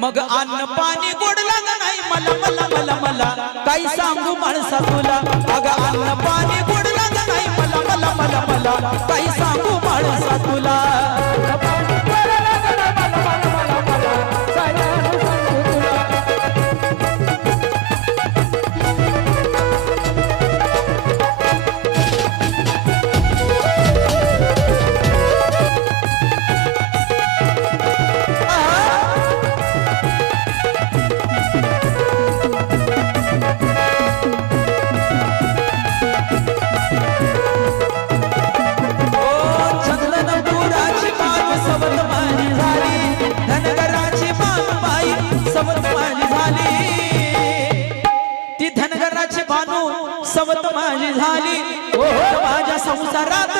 मग अन्न पाणी गोड लाग नाही मला मला मला मला काही सांगू माणसा तुला अग अन्न पाणी गोड लाग नाही मला मला मला मला काही सांगू माणसा तुला सवत माझी झाली माझ्या संसारात